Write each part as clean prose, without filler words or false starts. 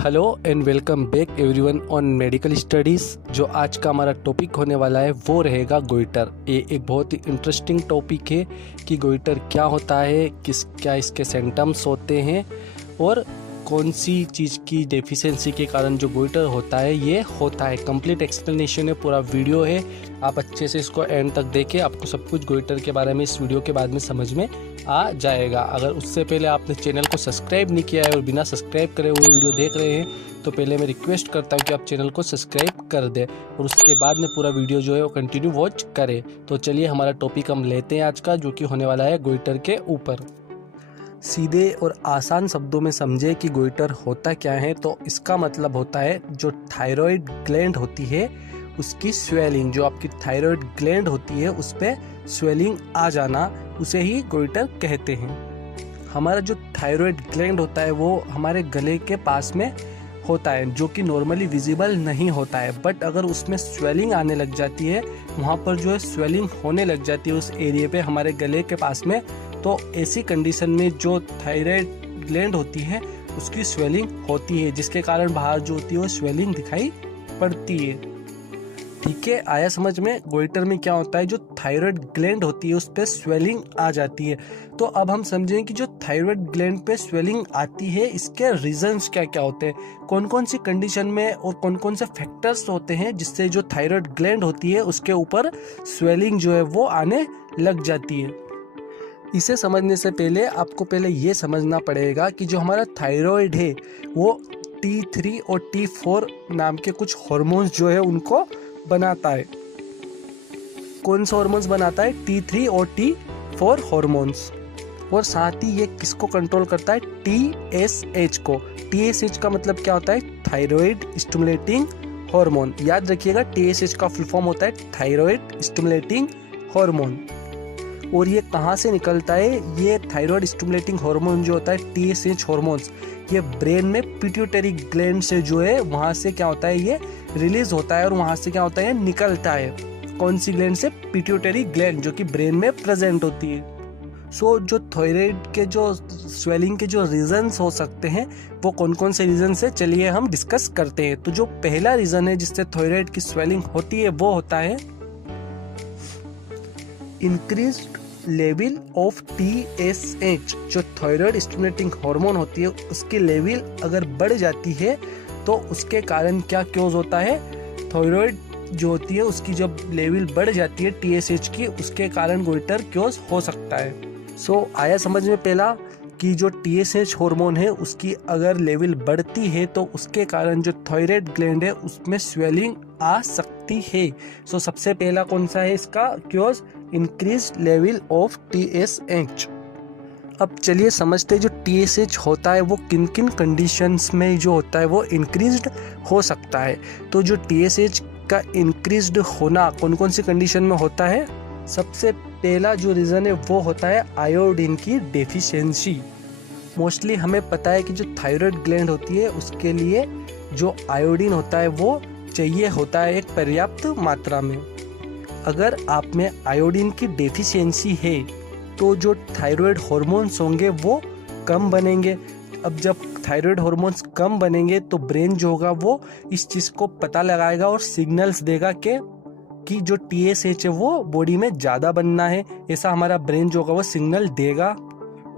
Hello and welcome back everyone on medical studies. जो आज का हमारा टॉपिक होने वाला है वो रहेगा गोइटर। ये एक बहुत ही इंटरेस्टिंग टॉपिक है कि गोइटर क्या होता है, क्या इसके सिम्टम्स होते हैं और कौन सी चीज़ की डेफिशिएंसी के कारण जो गोइटर होता है ये होता है। कंप्लीट एक्सप्लेनेशन है, पूरा वीडियो है, आप अच्छे से इसको एंड तक देखें, आपको सब कुछ गोइटर के बारे में इस वीडियो के बाद में समझ में आ जाएगा। अगर उससे पहले आपने चैनल को सब्सक्राइब नहीं किया है और बिना सब्सक्राइब करे हुए वीडियो देख रहे हैं तो पहले मैं रिक्वेस्ट करता हूँ कि आप चैनल को सब्सक्राइब कर दें और उसके बाद में पूरा वीडियो जो है वो कंटिन्यू वॉच करें। तो चलिए हमारा टॉपिक हम लेते हैं आज का, जो कि होने वाला है गोइटर के ऊपर। सीधे और आसान शब्दों में समझे कि गोइटर होता क्या है, तो इसका मतलब होता है जो थायराइड ग्लैंड होती है उसकी स्वेलिंग, जो आपकी थायराइड ग्लैंड होती है उस पर स्वेलिंग आ जाना, उसे ही गोइटर कहते हैं। हमारा जो थायराइड ग्लैंड होता है वो हमारे गले के पास में होता है, जो कि नॉर्मली विजिबल नहीं होता है, बट अगर उसमें स्वेलिंग आने लग जाती है, वहाँ पर जो है स्वेलिंग होने लग जाती है उस एरिया पे हमारे गले के पास में, तो ऐसी कंडीशन में जो थायराइड ग्लैंड होती है उसकी स्वेलिंग होती है, जिसके कारण बाहर जो होती है वो स्वेलिंग दिखाई पड़ती है। ठीक है, आया समझ में। गोइटर में क्या होता है, जो थायराइड ग्लैंड होती है उस पर स्वेलिंग आ जाती है। तो अब हम समझें कि जो थायराइड ग्लैंड पे स्वेलिंग आती है इसके रीजंस क्या क्या होते हैं, कौन कौन सी कंडीशन में और कौन कौन से फैक्टर्स होते हैं जिससे जो थायराइड ग्लैंड होती है उसके ऊपर स्वेलिंग जो है वो आने लग जाती है। इसे समझने से पहले आपको पहले ये समझना पड़ेगा कि जो हमारा थायराइड है वो T3 और T4 नाम के कुछ हार्मोन्स जो है उनको बनाता है। कौन सा हार्मोन्स बनाता है? T3 और T4 हार्मोन्स। और साथ ही ये किसको कंट्रोल करता है? TSH को। TSH का मतलब क्या होता है? Thyroid stimulating hormone. याद रखिएगा, TSH का फुल फॉर्म होता है थायराइड स्टिमुलेटिंग हार्मोन। और ये कहाँ से निकलता है? ये थायराइड स्टिमुलेटिंग हार्मोन जो होता है TSH हार्मोन्स, ये ब्रेन में पिट्यूटरी ग्लैंड से जो है वहाँ से क्या होता है, ये रिलीज होता है और वहाँ से क्या होता है, निकलता है। कौन सी ग्लैंड से? पिट्यूटरी ग्लैंड, जो कि ब्रेन में प्रेजेंट होती है। सो जो थायराइड के जो स्वेलिंग के जो रीजंस हो सकते हैं वो कौन कौन से रीजंस है, चलिए हम डिस्कस करते हैं। तो जो पहला रीजन है जिससे थायराइड की स्वेलिंग होती है वो होता है इंक्रीज्ड लेवल ऑफ TSH। जो थायराइड स्टिमुलेटिंग हार्मोन होती है उसकी लेवल अगर बढ़ जाती है तो उसके कारण क्या क्योज होता है, थायराइड जो होती है उसकी जब लेवल बढ़ जाती है TSH की, उसके कारण गोइटर क्योज हो सकता है। सो आया समझ में पहला कि जो TSH हार्मोन है उसकी अगर लेवल बढ़ती है तो उसके कारण जो थायराइड ग्लैंड है उसमें स्वेलिंग आ सकती है। सो सबसे पहला कौन सा है इसका chaos? Increase level of TSH। अब चलिए समझते हैं जो TSH होता है वो किन किन कंडीशंस में जो होता है वो इंक्रीज्ड हो सकता है। तो जो TSH का इंक्रीज्ड होना कौन कौन सी कंडीशन में होता है? सबसे पहला जो रीज़न है वो होता है आयोडीन की डेफिशिएंसी। मोस्टली हमें पता है कि जो थायराइड ग्लैंड होती है उसके लिए जो आयोडीन होता है वो चाहिए होता है एक पर्याप्त मात्रा में। अगर आप में आयोडीन की डेफिशिएंसी है तो जो थायराइड हार्मोन्स होंगे वो कम बनेंगे। अब जब थायराइड हार्मोन्स कम बनेंगे तो ब्रेन जो होगा वो इस चीज़ को पता लगाएगा और सिग्नल्स देगा कि जो TSH है वो बॉडी में ज़्यादा बनना है, ऐसा हमारा ब्रेन जो होगा वो सिग्नल देगा।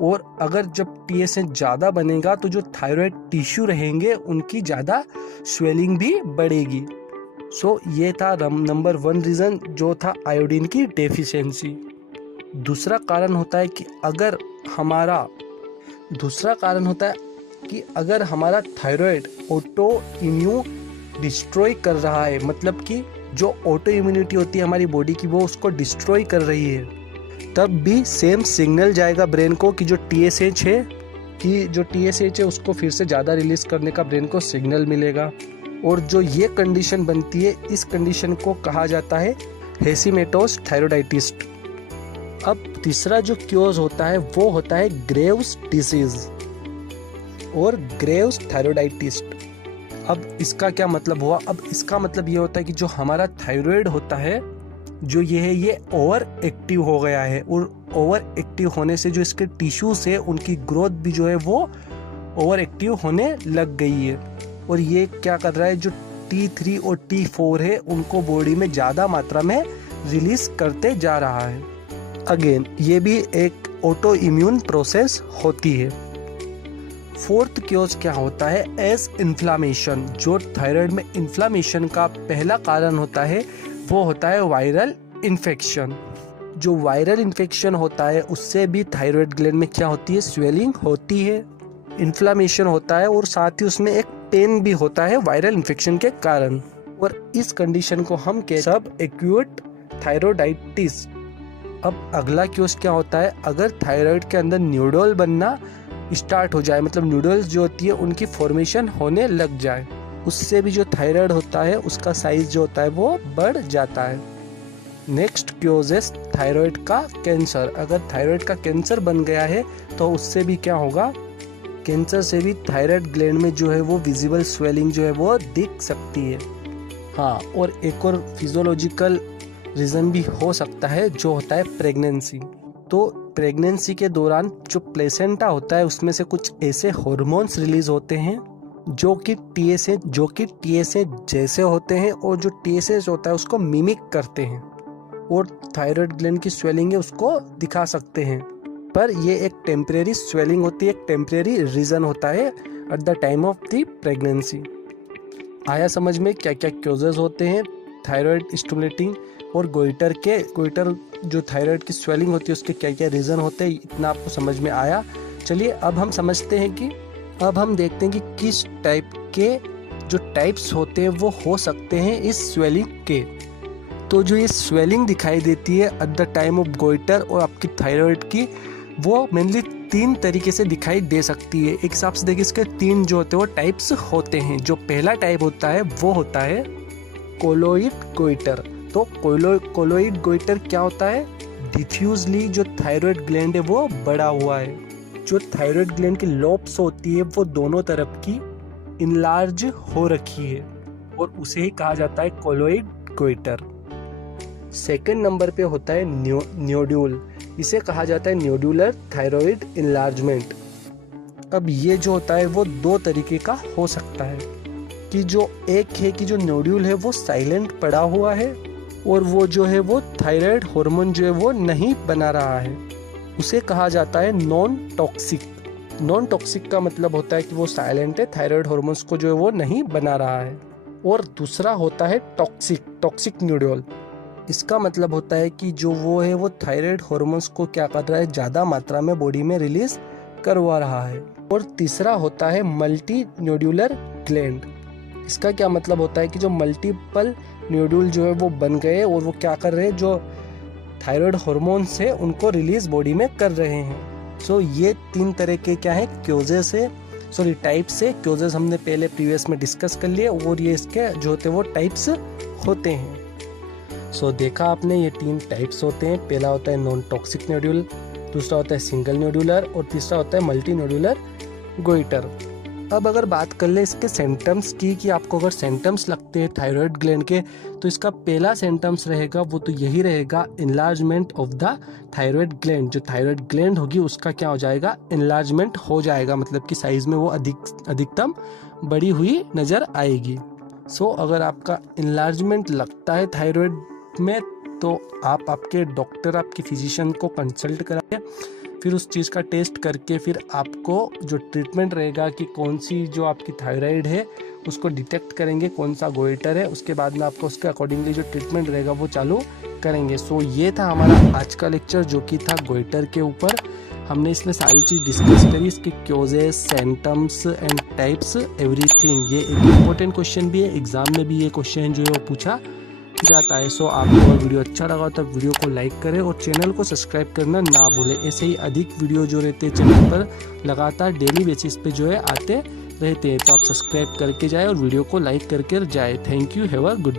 और अगर जब TSH ज़्यादा बनेगा तो जो थायराइड टिश्यू रहेंगे उनकी ज़्यादा स्वेलिंग भी बढ़ेगी। सो ये था नंबर 1 रीज़न, जो था आयोडीन की डेफिशिएंसी। दूसरा कारण होता है कि अगर हमारा थायराइड ऑटो इम्यून डिस्ट्रॉय कर रहा है, मतलब कि जो ऑटो इम्यूनिटी होती है हमारी बॉडी की वो उसको डिस्ट्रॉय कर रही है, तब भी सेम सिग्नल जाएगा ब्रेन को कि जो TSH है उसको फिर से ज़्यादा रिलीज करने का ब्रेन को सिग्नल मिलेगा। और जो ये कंडीशन बनती है इस कंडीशन को कहा जाता है हेशिमेटोस थायराइडाइटिस। अब तीसरा जो क्योज होता है वो होता है ग्रेव्स डिसीज और ग्रेव्स थायराइडाइटिस। अब इसका क्या मतलब हुआ? अब इसका मतलब ये होता है कि जो हमारा थायराइड होता है जो ये ओवर एक्टिव हो गया है, और ओवर एक्टिव होने से जो इसके टिश्यूज है उनकी ग्रोथ भी जो है वो ओवर एक्टिव होने लग गई है। और ये क्या कर रहा है, जो T3 और T4 है उनको बॉडी में ज़्यादा मात्रा में रिलीज करते जा रहा है। अगेन ये भी एक ऑटो इम्यून प्रोसेस होती है। फोर्थ क्योज क्या होता है, एज इन्फ्लामेशन। जो थायराइड में इन्फ्लामेशन का पहला कारण होता है वो होता है वायरल इन्फेक्शन। जो वायरल इन्फेक्शन होता है उससे भी थायराइड ग्लैंड में क्या होती है, स्वेलिंग होती है, इन्फ्लामेशन होता है और साथ ही उसमें एक पेन भी होता है वायरल इन्फेक्शन के कारण। और इस कंडीशन को हम कहते हैं सब एक्यूट थायरोइडाइटिस। अब अगला क्योज क्या होता है, अगर थायराइड के अंदर न्यूडल बनना स्टार्ट हो जाए, मतलब नूडल्स जो होती है उनकी फॉर्मेशन होने लग जाए, उससे भी जो थायराइड होता है उसका साइज जो होता है वो बढ़ जाता है। नेक्स्ट क्योज है थायराइड का कैंसर। अगर थायराइड का कैंसर बन गया है तो उससे भी क्या होगा, कैंसर से भी थायराइड ग्लैंड में जो है वो विजिबल स्वेलिंग जो है वो दिख सकती है। हाँ, और एक और फिजियोलॉजिकल रीज़न भी हो सकता है जो होता है प्रेगनेंसी। तो प्रेगनेंसी के दौरान जो प्लेसेंटा होता है उसमें से कुछ ऐसे हार्मोन्स रिलीज होते हैं जो कि टीएसए जैसे होते हैं और जो टीएसए होता है उसको मिमिक करते हैं और थायराइड ग्लैंड की स्वेलिंग है उसको दिखा सकते हैं। पर ये एक टेम्परेरी स्वेलिंग होती है, एक टेम्परेरी रीजन होता है at the time of the pregnancy. आया समझ में क्या क्या क्योजेस होते हैं थायराइड स्टिमुलेटिंग और गोइटर जो थायराइड की स्वेलिंग होती है उसके क्या क्या रीज़न होते हैं, इतना आपको समझ में आया। चलिए अब हम समझते हैं कि अब हम देखते हैं कि किस टाइप के जो टाइप्स होते हैं वो हो सकते हैं इस स्वेलिंग के। तो जो ये स्वेलिंग दिखाई देती है at the time of goitre और आपकी थायराइड की, वो मेनली 3 तरीके से दिखाई दे सकती है। एक हिसाब से देखिए इसके 3 जो होते हैं वो टाइप्स होते हैं। जो पहला टाइप होता है वो होता है कोलोइड गोइटर। तो कोलोइड गोइटर क्या होता है, डिफ्यूजली जो थायराइड ग्लैंड है वो बड़ा हुआ है, जो थायराइड ग्लैंड की लोब्स होती है वो दोनों तरफ की इनलार्ज हो रखी है और उसे ही कहा जाता है कोलोइड गोइटर। सेकंड नंबर पे होता है न्योड्यूल, इसे कहा जाता है न्योड्यूलर थायराइड इनलार्जमेंट। अब ये जो होता है वो 2 तरीके का हो सकता है कि जो एक है कि जो न्योड्यूल है वो साइलेंट पड़ा हुआ है और वो जो है वो थायराइड हार्मोन जो है वो नहीं बना रहा है, उसे कहा जाता है नॉन टॉक्सिक। नॉन टॉक्सिक का मतलब होता है कि वो साइलेंट है, थायराइड हार्मोन्स को जो है वो नहीं बना रहा है। और दूसरा होता है टॉक्सिक न्यूड्यूल। इसका मतलब होता है कि जो वो है वो थायराइड हार्मोन्स को क्या कर रहा है, ज़्यादा मात्रा में बॉडी में रिलीज करवा रहा है। और तीसरा होता है मल्टी न्यूड्यूलर ग्लैंड। इसका क्या मतलब होता है कि जो मल्टीपल न्यूड्यूल जो है वो बन गए और वो क्या कर रहे हैं, जो थायराइड हार्मोन्स है उनको रिलीज बॉडी में कर रहे हैं। सो ये 3 तरह के क्या है क्योजेस है, टाइप्स है। क्योजेस हमने पहले प्रीवियस में डिस्कस कर लिए और ये इसके जो होते हैं वो टाइप्स होते हैं। देखा आपने, ये 3 टाइप्स होते हैं। पहला होता है नॉन टॉक्सिक न्यूड्यूल, दूसरा होता है सिंगल न्यूड्यूलर और तीसरा होता है मल्टी न्यूड्यूलर गोइटर। अब अगर बात कर ले इसके सिम्टम्स की, कि आपको अगर सिम्टम्स लगते हैं थायराइड ग्लैंड के, तो इसका पहला सिम्टम्स रहेगा वो तो यही रहेगा, enlargement of the thyroid gland. जो थायराइड ग्लैंड होगी उसका क्या हो जाएगा, इनलार्जमेंट हो जाएगा, मतलब कि साइज में वो अधिकतम बड़ी हुई नजर आएगी। अगर आपका इनलार्जमेंट लगता है थायराइड में तो आप आपके डॉक्टर, आपके फिजिशियन को कंसल्ट कराइए, फिर उस चीज़ का टेस्ट करके फिर आपको जो ट्रीटमेंट रहेगा कि कौन सी जो आपकी थायराइड है उसको डिटेक्ट करेंगे, कौन सा गोइटर है, उसके बाद में आपको उसके अकॉर्डिंगली जो ट्रीटमेंट रहेगा वो चालू करेंगे। ये था हमारा आज का लेक्चर जो कि था गोइटर के ऊपर। हमने इसमें सारी चीज़ डिस्कस करी, इसके क्योजेस, सिम्टम्स एंड टाइप्स, एवरीथिंग। ये एक इम्पोर्टेंट क्वेश्चन भी है, एग्जाम में भी ये क्वेश्चन जो है वो पूछा जाता है। आपको अगर वीडियो अच्छा लगा तो वीडियो को लाइक करें और चैनल को सब्सक्राइब करना ना भूलें। ऐसे ही अधिक वीडियो जो रहते हैं चैनल पर लगातार डेली बेसिस पे जो है आते रहते हैं, तो आप सब्सक्राइब करके जाए और वीडियो को लाइक करके जाए। Thank you, have a good.